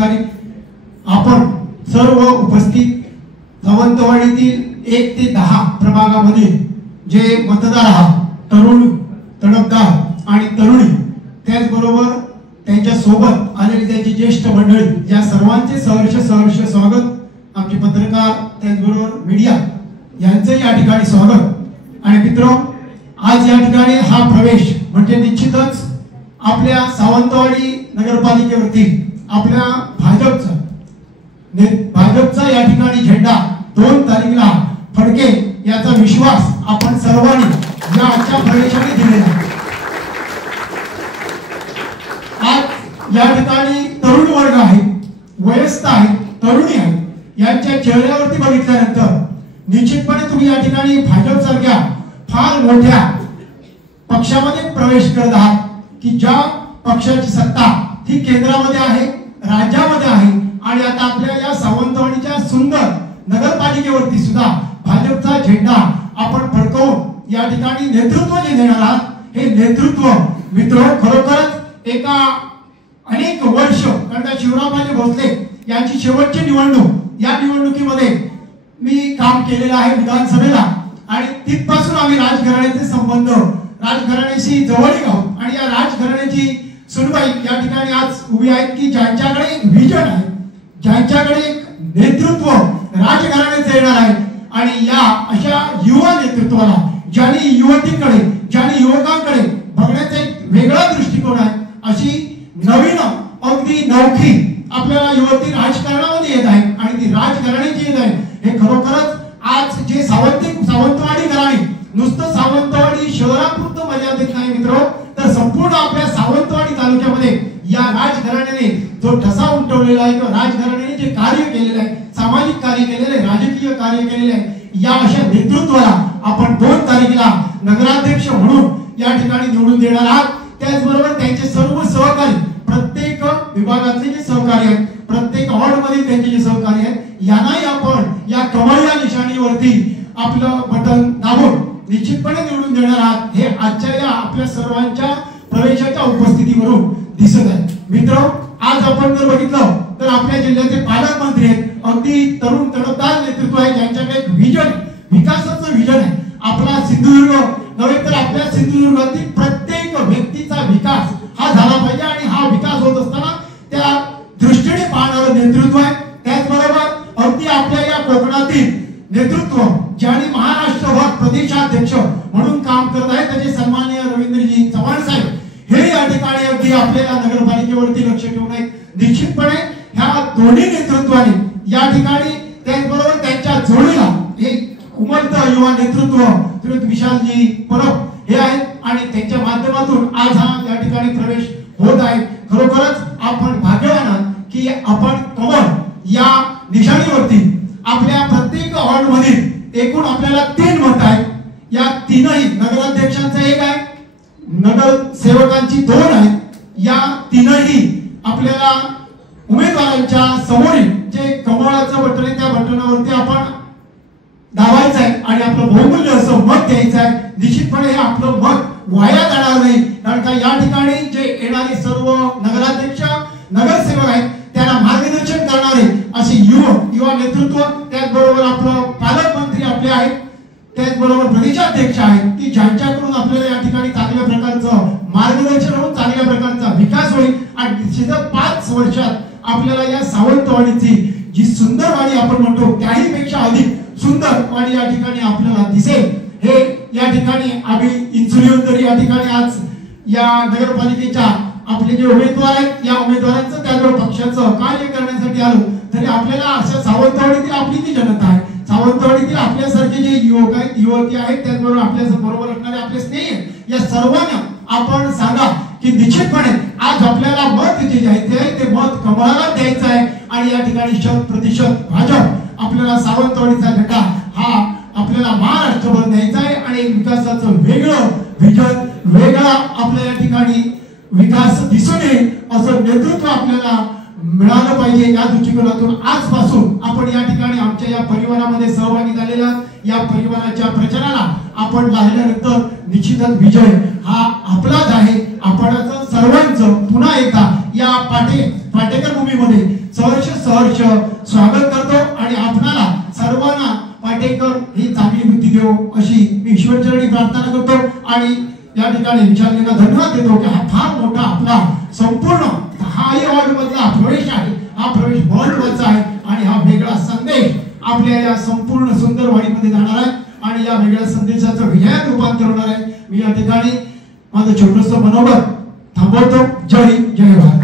पदाधिकारी, आपण सर्व उपस्थित सावंतवाडीतील 1 ते 10 प्रभागामध्ये जे मतदार आहात, तरुण तडफदार आणि तरुणी, त्याचबरोबर त्यांच्या सोबत आलेली त्यांची ज्येष्ठ मंडळी, या सर्वांचे सहर्ष स्वागत. आमचे पत्रकार त्याचबरोबर मीडिया यांचे या ठिकाणी स्वागत. आणि मित्रो, आज या ठिकाणी हा प्रवेश म्हणजे निश्चितच आपल्या सावंतवाडी नगरपालिकेवरती आपल्या भाजपचा या ठिकाणी झेंडा 2 तारखेला फडकेल याचा विश्वास आपण सर्वांनी या आजच्या प्रवेशाने दिलेला. आज या ठिकाणी तरुण वर्ग आहे, वयस्क आहे, तरुणी आहे, यांच्या चेहऱ्यावरती बघितल्यानंतर निश्चितपणे तुम्ही या ठिकाणी भाजप सारख्या फार मोठ्या पक्षामध्ये प्रवेश करत आहात की ज्या पक्षाची सत्ता ही केंद्रामध्ये आहे, राज्यामध्ये आहे. आणि आता आपल्या या सावंतवाडीच्या सुंदर नगरपालिकेवरती सुद्धा भाजपचा झेंडा आपण फडकवून या ठिकाणी नेतृत्व जे देणार आहात, हे नेतृत्व मित्र खरोखरच एका अनेक वर्ष, कारण का शिवरामराजे भोसले यांची शेवटची निवडणूक, या निवडणुकीमध्ये मी काम केलेलं आहे विधानसभेला. आणि तिथपासून आम्ही राजघराण्याचे संबंध, राजघराण्याशी जवळीक आहोत. आणि या राजघराण्याची सुनबाई या ठिकाणी आज उभी आहेत की ज्यांच्याकडे एक विजन आहे, ज्यांच्याकडे एक नेतृत्व राजघराण्याचे येणार आहे. आणि या अशा युवा नेतृत्वाला, ज्यांनी युवतीकडे, ज्यांनी युवकांकडे बघण्याचा एक वेगळा दृष्टिकोन आहे, अशी नवीन अगदी नवखी आपल्याला युवती राजकारणामध्ये येत आहे आणि ती राजघराण्याची येत आहे. हे खरोखरच आज जे सावंतवाडी घराणे नुसतं सावंतवाडी शहरापुरतं मर्यादित नाही मित्र, तर संपूर्ण आपल्या सावंतवाडी तालुक्यामध्ये या राजघराण्याने जो ठसा उमटवलेला आहे किंवा राजघराण्याने जे कार्य केलेलं आहे, सामाजिक कार्य केलेलं आहे, राजकीय कार्य केलेलं आहे, या अशा नेतृत्वाला आपण 2 तारखेला नगराध्यक्ष म्हणून या ठिकाणी निवडून देणार आहात. त्याचबरोबर त्यांचे सर्व सहकारी, प्रत्येक विभागातले जे सहकारी आहेत, प्रत्येक वॉर्डमध्ये त्यांचे जे सहकारी आहेत, यांनाही आपण या कमळ या निशाणीवरती आपलं बटन दाबून निश्चितपणे निवडून देणार आहात. हे आजच्या या आपल्या सर्वांच्या प्रवेशाच्या उपस्थितीवरून दिसत आहे. मित्र, आज आपण जर बघितलं तर आपल्या जिल्ह्याचे पालकमंत्री आहेत, अगदी तरुण तडफदार नेतृत्व आहे, ज्यांच्याकडे एक विजन, विकासाचं विजन आहे. आपला सिंधुदुर्ग नव्हे तर आपल्या सिंधुदुर्गातील प्रत्येक व्यक्तीचा विकास हा झाला पाहिजे आणि हा विकास होत असताना त्या दृष्टीने पाहणारं नेतृत्व आहे. त्याचबरोबर अगदी आपल्या या कोकणातील नेतृत्व, ज्यांनी महाराष्ट्रभर प्रदेशाध्यक्ष म्हणून काम करत आहे, त्याचे सन्माननीय रवींद्रजी चव्हाण साहेब, हे या ठिकाणी अगदी आपल्या नगरपालिकेवरती लक्ष ठेवून आहेत. निश्चितपणे ह्या दोन्ही नेतृत्वाने या ठिकाणी, त्याचबरोबर त्यांच्या जोडीला हे उमलतं युवा नेतृत्व विशालजी परब हे आहेत आणि त्यांच्या माध्यमातून आज हा या ठिकाणी प्रवेश होत आहे. खरोखरच आपण भाग्यवान आहात की आपण कमळ या निशाणीवरती आपल्या प्रत्येक वॉर्डमधील एकूण आपल्याला 3 मत आहेत. या 3ही नगराध्यक्षांचं 1 आहे, नगरसेवकांची 2 आहेत. या 3ही आपल्याला उमेदवारांच्या समोरील जे कमळाचं बटन आहे, त्या बटनावरती आपण दाबायचं आहे आणि आपलं बहुमूल्य असं मत द्यायचं आहे. निश्चितपणे हे आपलं मत वाया जाणार नाही, कारण का या ठिकाणी जे येणारे सर्व नगराध्यक्ष, नगरसेवक आहेत, त्यांना मार्गदर्शन करणारे असे युवा नेतृत्व, त्याचबरोबर आपलं पालकमंत्री आपले आहेत, त्याचबरोबर प्रदेशाध्यक्ष आहेत की ज्यांच्याकडून आपल्याला या ठिकाणी चांगल्या प्रकारचं मार्गदर्शन होऊन चांगल्या प्रकारचा विकास होईल. आणि निश्चितच 5 वर्षात आपल्याला या सावंतवाडीची जी सुंदर वाडी आपण म्हणतो, त्याही पेक्षा अधिक सुंदर वाडी या ठिकाणी आपल्याला दिसेल. हे या ठिकाणी आम्ही इंचुलीहून तरी या ठिकाणी आज या नगरपालिकेच्या आपले जे उमेदवार आहेत, या उमेदवारांचं त्याचबरोबर पक्षाचं कार्य करण्यासाठी आलो, तरी आपल्याला अशा सावंतवाडीतील आपली जी जनता आहे, सावंतवाडीतील आपल्यासारखे जे युवक आहेत, युवती आहेत, त्याचबरोबर आपल्या बरोबर असणारे आपले स्नेही, या सर्वांना आपण सांगा की निश्चितपणे आज आपल्याला मत जे द्यायचे आहे ते मत कमळाला द्यायचं आहे. आणि या ठिकाणी 100% भाजप आपल्याला सावंतवाडीचा झेंडा हा आपल्याला महाराष्ट्रभर द्यायचा आहे आणि एक विकासाचं वेगळं विजन, वेगळा आपल्या या ठिकाणी विकास दिसून येईल असं नेतृत्व आपल्याला मिळालं पाहिजे. या दृष्टिकोनातून आजपासून आपण या ठिकाणी आमच्या या परिवारामध्ये सहभागी झालेला, या परिवाराच्या प्रचाराला आपण लागल्यानंतर निश्चितच विजय हा आपलाच आहे. आपण सर्वांचं पुन्हा एकदा या पाटेकर भूमीमध्ये सहर्ष स्वागत करतो आणि आपणाला सर्वांना पाटेकर ही चांगली बुद्धी देव अशी मी ईश्वरचरणी प्रार्थना करतो आणि या ठिकाणी विचारलेला धन्यवाद देतो की हा फार मोठा आपला संपूर्ण हाही हॉल मधला प्रवेश आहे. हा प्रवेश महत्वाचा आहे आणि हा वेगळा संदेश आपल्या या संपूर्ण सुंदरवाडीमध्ये जाणार आहे आणि या वेगळ्या संदेशाचं विजयात रूपांतर होणार आहे. मी या ठिकाणी माझं छोटंसं मनोगत थांबवतो. जय हिंद, जय भारत.